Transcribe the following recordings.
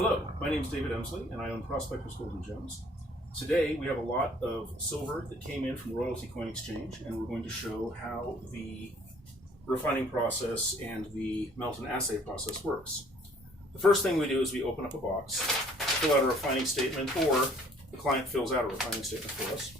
Hello, my name is David Emsley and I own Prospectors Gold And Gems. Today we have a lot of silver that came in from Royalty Coin Exchange, and we're going to show how the refining process and the melt and assay process works. The first thing we do is we open up a box, fill out a refining statement, or the client fills out a refining statement for us.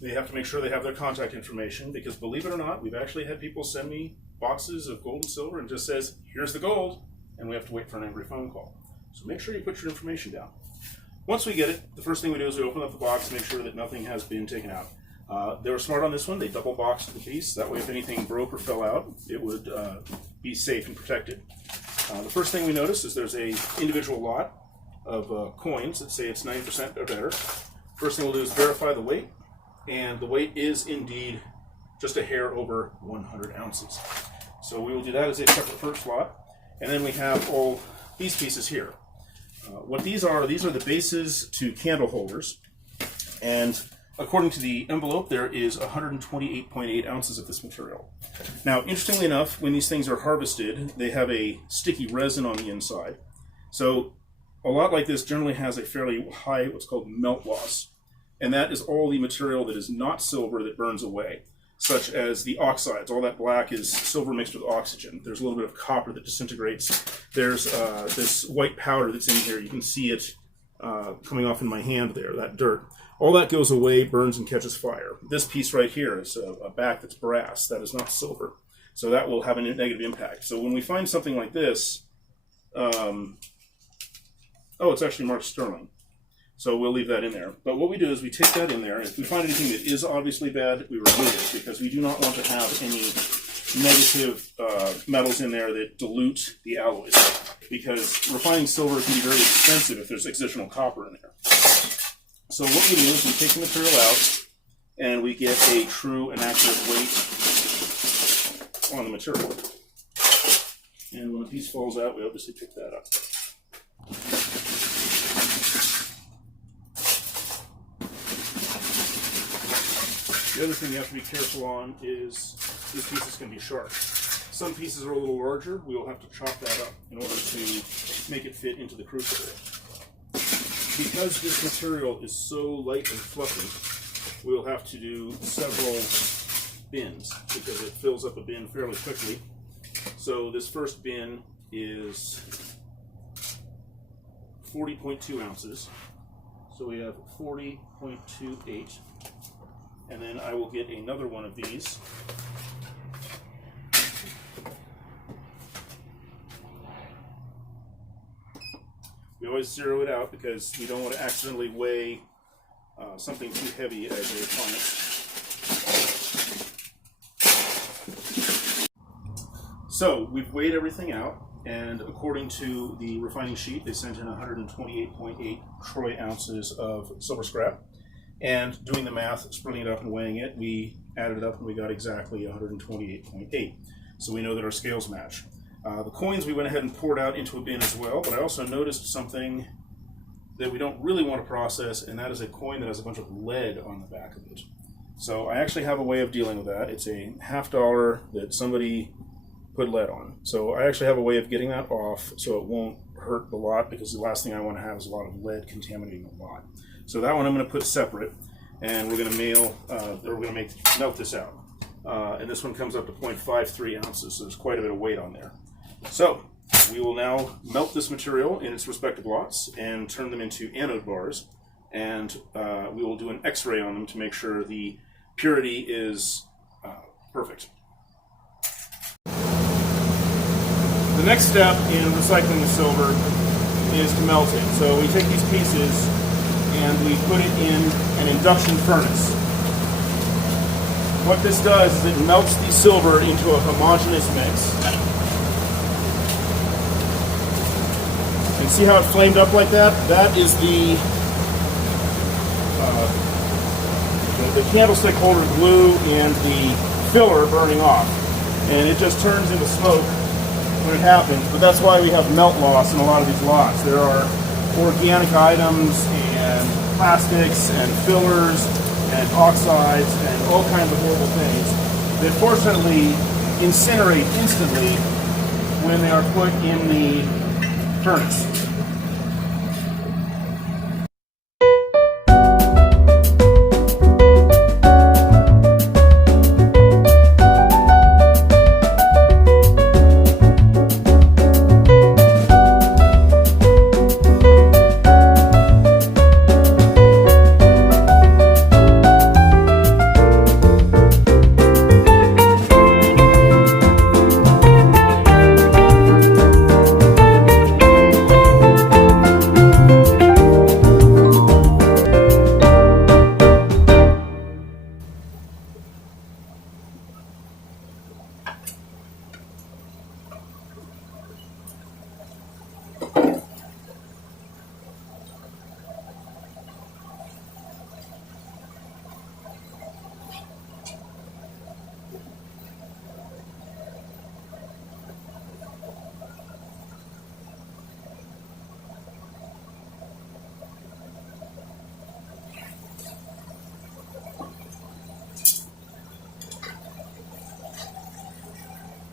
They have to make sure they have their contact information, because believe it or not, we've actually had people send me boxes of gold and silver and just says, here's the gold, and we have to wait for an angry phone call. So make sure you put your information down. Once we get it, the first thing we do is we open up the box, make sure that nothing has been taken out. They were smart on this one. They double boxed the piece. That way if anything broke or fell out, it would be safe and protected. The first thing we notice is there's a individual lot of coins that say it's 90% or better. First thing we'll do is verify the weight, and the weight is indeed just a hair over 100 ounces. So we will do that as a separate first lot. And then we have all these pieces here. What these are the bases to candle holders, and according to the envelope there is 128.8 ounces of this material. Now interestingly enough, when these things are harvested, they have a sticky resin on the inside. So a lot like this generally has a fairly high what's called melt loss, and that is all the material that is not silver that burns away, such as the oxides. All that black is silver mixed with oxygen. There's a little bit of copper that disintegrates. There's this white powder that's in here. You can see it coming off in my hand there, that dirt. All that goes away, burns, and catches fire. This piece right here is a back that's brass. That is not silver. So that will have a negative impact. So when we find something like this, oh, it's actually marked sterling. So we'll leave that in there. But what we do is we take that in there, and if we find anything that is obviously bad, we remove it, because we do not want to have any negative metals in there that dilute the alloys, because refining silver can be very expensive if there's additional copper in there. So what we do is we take the material out, and we get a true and accurate weight on the material. And when a piece falls out, we obviously pick that up. The other thing you have to be careful on is these pieces can be sharp. Some pieces are a little larger. We will have to chop that up in order to make it fit into the crucible. Because this material is so light and fluffy, we'll have to do several bins because it fills up a bin fairly quickly. So this first bin is 40.2 ounces. So we have 40.28. And then I will get another one of these. We always zero it out because we don't want to accidentally weigh something too heavy as a client. So we've weighed everything out, and according to the refining sheet, they sent in 128.8 troy ounces of silver scrap. And doing the math, splitting it up and weighing it, we added it up and we got exactly 128.8. So we know that our scales match. The coins we went ahead and poured out into a bin as well, but I also noticed something that we don't really want to process, and that is a coin that has a bunch of lead on the back of it. So I actually have a way of dealing with that. It's a $50 that somebody put lead on. So I actually have a way of getting that off so it won't hurt the lot, because the last thing I want to have is a lot of lead contaminating the lot. So that one I'm going to put separate, and we're going to melt this out. And this one comes up to 0.53 ounces, so there's quite a bit of weight on there. So we will now melt this material in its respective lots and turn them into anode bars, and we will do an X-ray on them to make sure the purity is perfect. The next step in recycling the silver is to melt it. So we take these pieces and we put it in an induction furnace. What this does is it melts the silver into a homogeneous mix. And see how it flamed up like that? That is the candlestick holder glue and the filler burning off. And it just turns into smoke when it happens, but that's why we have melt loss in a lot of these lots. There are organic items and plastics and fillers and oxides and all kinds of horrible things that fortunately incinerate instantly when they are put in the furnace.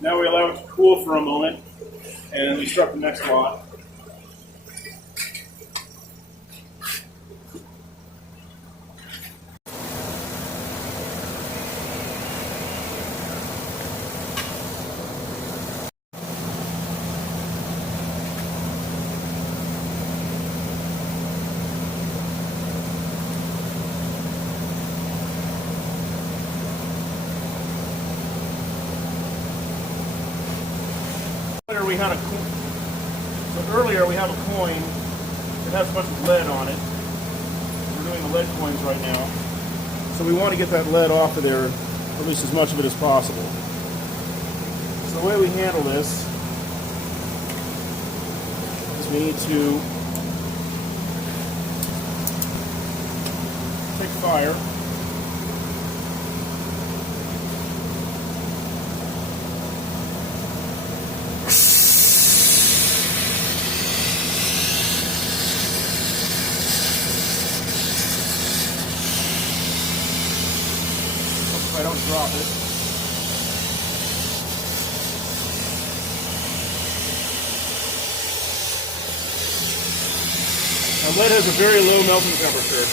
Now we allow it to cool for a moment, and we start the next lot. Earlier we have a coin that has a bunch of lead on it. We're doing the lead coins right now. So we want to get that lead off of there, at least as much of it as possible. So the way we handle this is we need to take fire. I don't drop it. Now, lead has a very low melting temperature,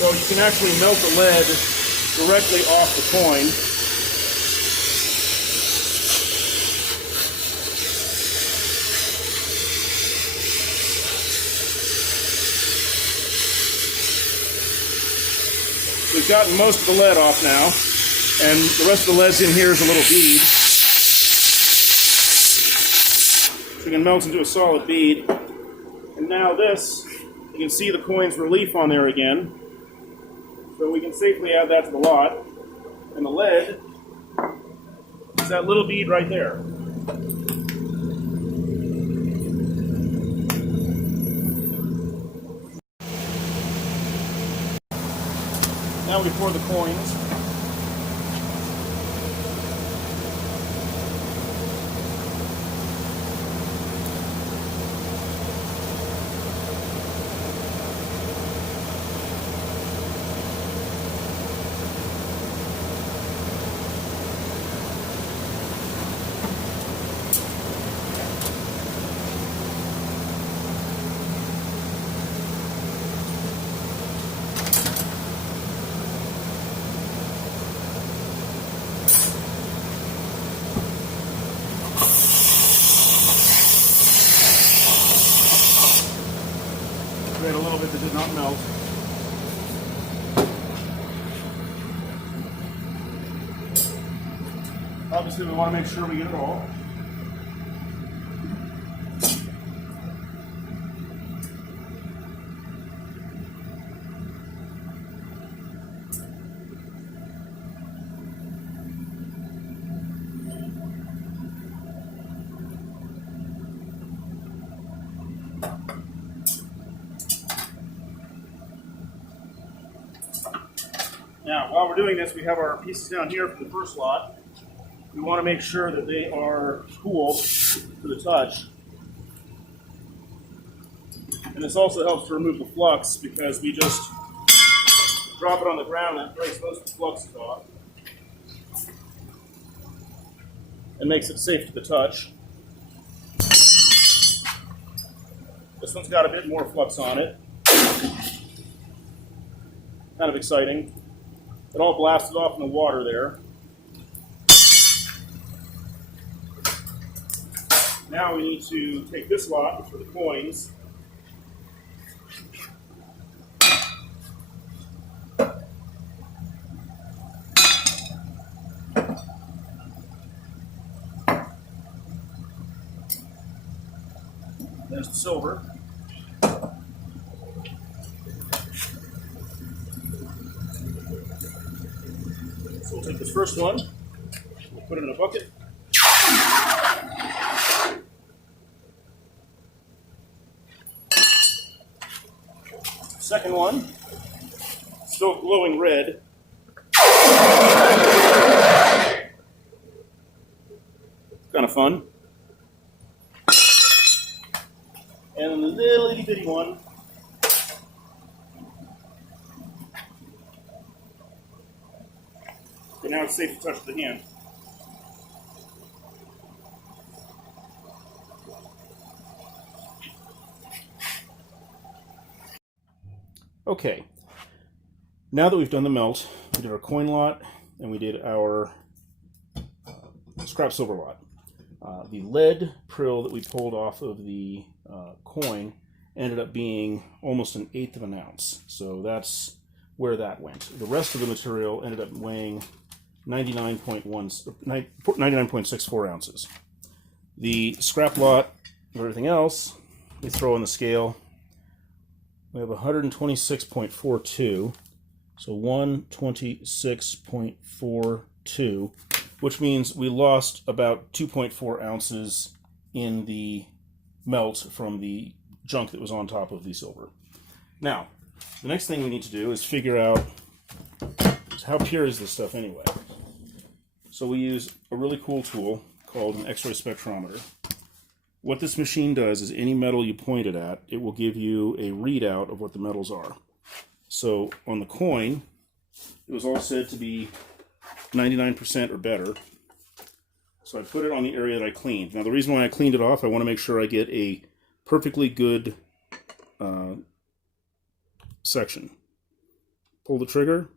so you can actually melt the lead directly off the coin. We've gotten most of the lead off now, and the rest of the lead's in here is a little bead. So we can melt into a solid bead. And now this, you can see the coin's relief on there again. So we can safely add that to the lot. And the lead is that little bead right there. Now we pour the coins. We had a little bit that did not melt. Obviously, we want to make sure we get it all. Now, while we're doing this, we have our pieces down here from the first lot. We want to make sure that they are cool to the touch. And this also helps to remove the flux because we just drop it on the ground and that breaks most of the fluxes off. And makes it safe to the touch. This one's got a bit more flux on it. Kind of exciting. It all blasted off in the water there. Now we need to take this lot for the coins. There's the silver. So we'll take this first one, we'll put it in a bucket. Second one, still glowing red. Kind of fun. And then the little itty bitty one. Okay, now it's safe to touch the hand. Okay, now that we've done the melt, we did our coin lot and we did our scrap silver lot. The lead prill that we pulled off of the coin ended up being almost 1/8 of an ounce. So that's where that went. The rest of the material ended up weighing 99.64 ounces. The scrap lot of everything else, we throw on the scale. We have 126.42, so 126.42, which means we lost about 2.4 ounces in the melt from the junk that was on top of the silver. Now, the next thing we need to do is figure out how pure is this stuff anyway. So we use a really cool tool called an X-ray spectrometer. What this machine does is any metal you point it at, it will give you a readout of what the metals are. So on the coin, it was all said to be 99% or better. So I put it on the area that I cleaned. Now the reason why I cleaned it off, I want to make sure I get a perfectly good section. Pull the trigger.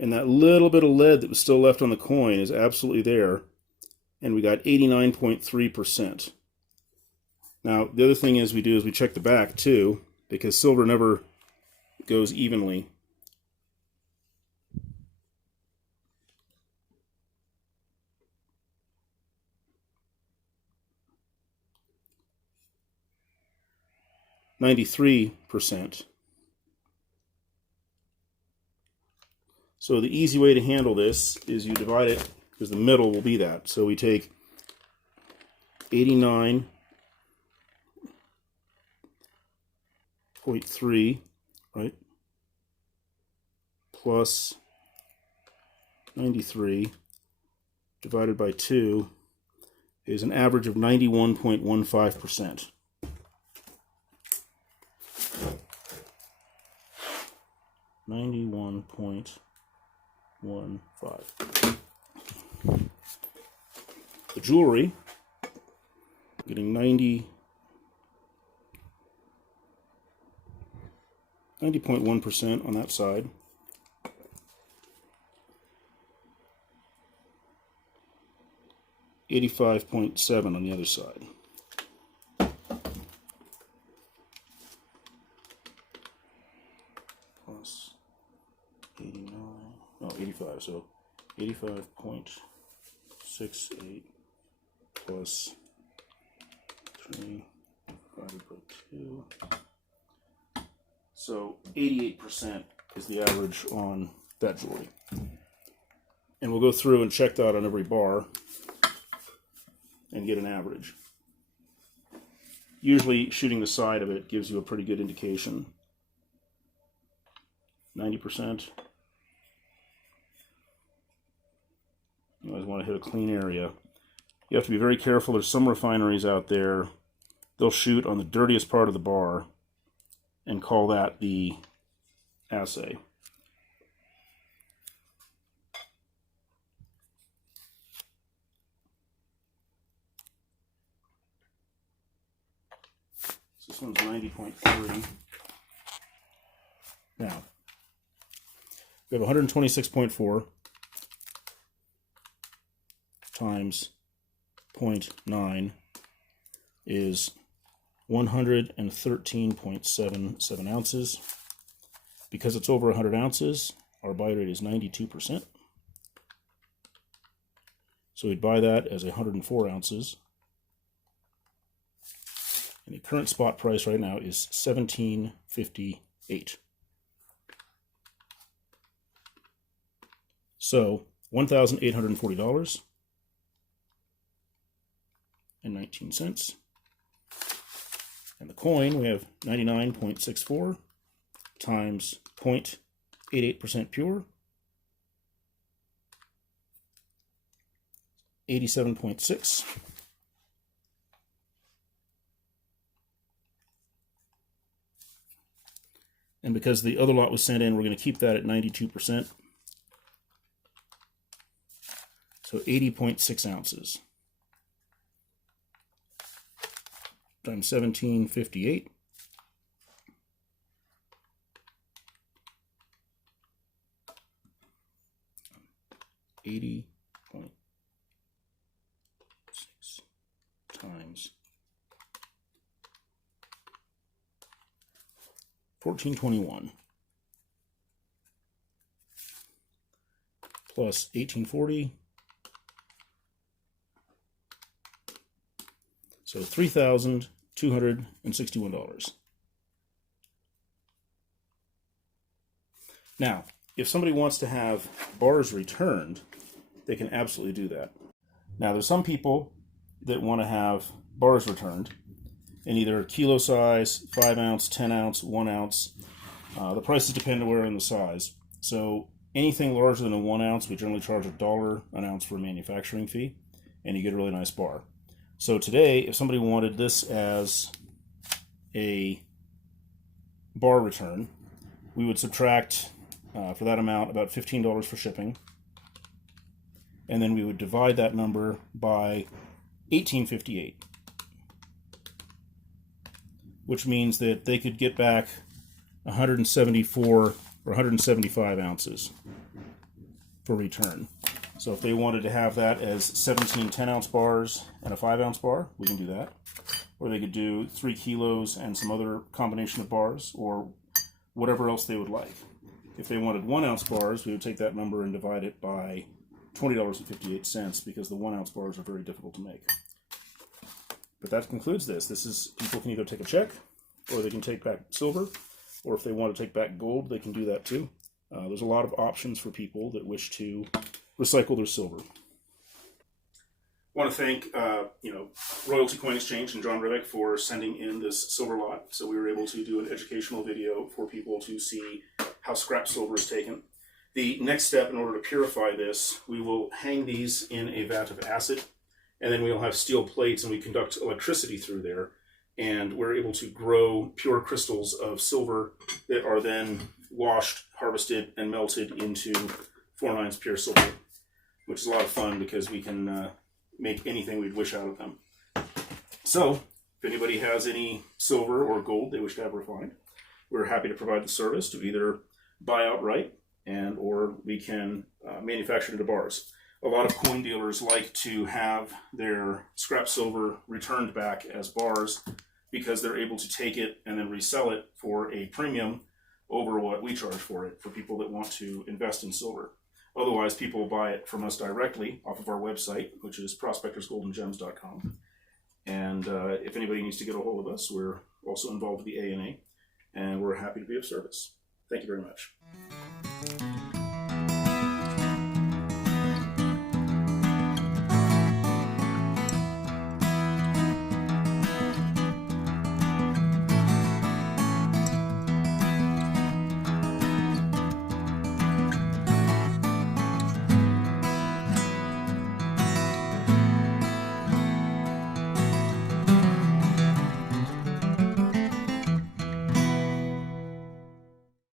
And that little bit of lead that was still left on the coin is absolutely there. And we got 89.3%. Now, the other thing is we check the back too, because silver never goes evenly. %. So the easy way to handle this is you divide it, because the middle will be that. So we take 89.3, right, plus 93 divided by 2 is an average of 91.15%. The jewelry, getting 90.1% on that side. $85.7 on the other side. Plus 89, no, 85, so 85.68 plus 3 divided by 2. So 88% is the average on that jewelry. And we'll go through and check that on every bar and get an average. Usually shooting the side of it gives you a pretty good indication. 90%. You always want to hit a clean area. You have to be very careful. There's some refineries out there, they'll shoot on the dirtiest part of the bar and call that the assay. So this one's 90.3. Now, we have 126.4 times 0.9 is 113.77 ounces. Because it's over 100 ounces, our buy rate is 92%. So we'd buy that as 104 ounces. And the current spot price right now is $17.58. So $1,840 and 19 cents. And the coin, we have 99.64 times 0.88% pure, 87.6. And because the other lot was sent in, we're going to keep that at 92%. So 80.6 ounces times 1758. $80.6 times 1421 plus 1840, so $3,261. Now, if somebody wants to have bars returned, they can absolutely do that. Now, there's some people that want to have bars returned in either kilo size, 5 ounce, 10 ounce, 1 ounce. The prices depend on where in the size. So anything larger than a 1 ounce, we generally charge $1 an ounce for a manufacturing fee, and you get a really nice bar. So today, if somebody wanted this as a bar return, we would subtract for that amount about $15 for shipping, and then we would divide that number by 1858, which means that they could get back 174 or 175 ounces for return. So if they wanted to have that as 17 10-ounce bars and a 5-ounce bar, we can do that. Or they could do 3 kilos and some other combination of bars, or whatever else they would like. If they wanted 1-ounce bars, we would take that number and divide it by $20.58, because the 1-ounce bars are very difficult to make. But that concludes this. People can either take a check, or they can take back silver, or if they want to take back gold, they can do that too. There's a lot of options for people that wish to recycle their silver. I want to thank Royalty Coin Exchange and John Ribbeck for sending in this silver lot, so we were able to do an educational video for people to see how scrap silver is taken. The next step, in order to purify this, we will hang these in a vat of acid, and then we'll have steel plates, and we conduct electricity through there, and we're able to grow pure crystals of silver that are then washed, harvested, and melted into 4/9 pure silver, which is a lot of fun because we can make anything we'd wish out of them. So, if anybody has any silver or gold they wish to have refined, we're happy to provide the service to either buy outright or we can manufacture it into bars. A lot of coin dealers like to have their scrap silver returned back as bars because they're able to take it and then resell it for a premium over what we charge for it, for people that want to invest in silver. Otherwise, people buy it from us directly off of our website, which is prospectorsgoldandgems.com. And if anybody needs to get a hold of us, we're also involved with the ANA, and we're happy to be of service. Thank you very much.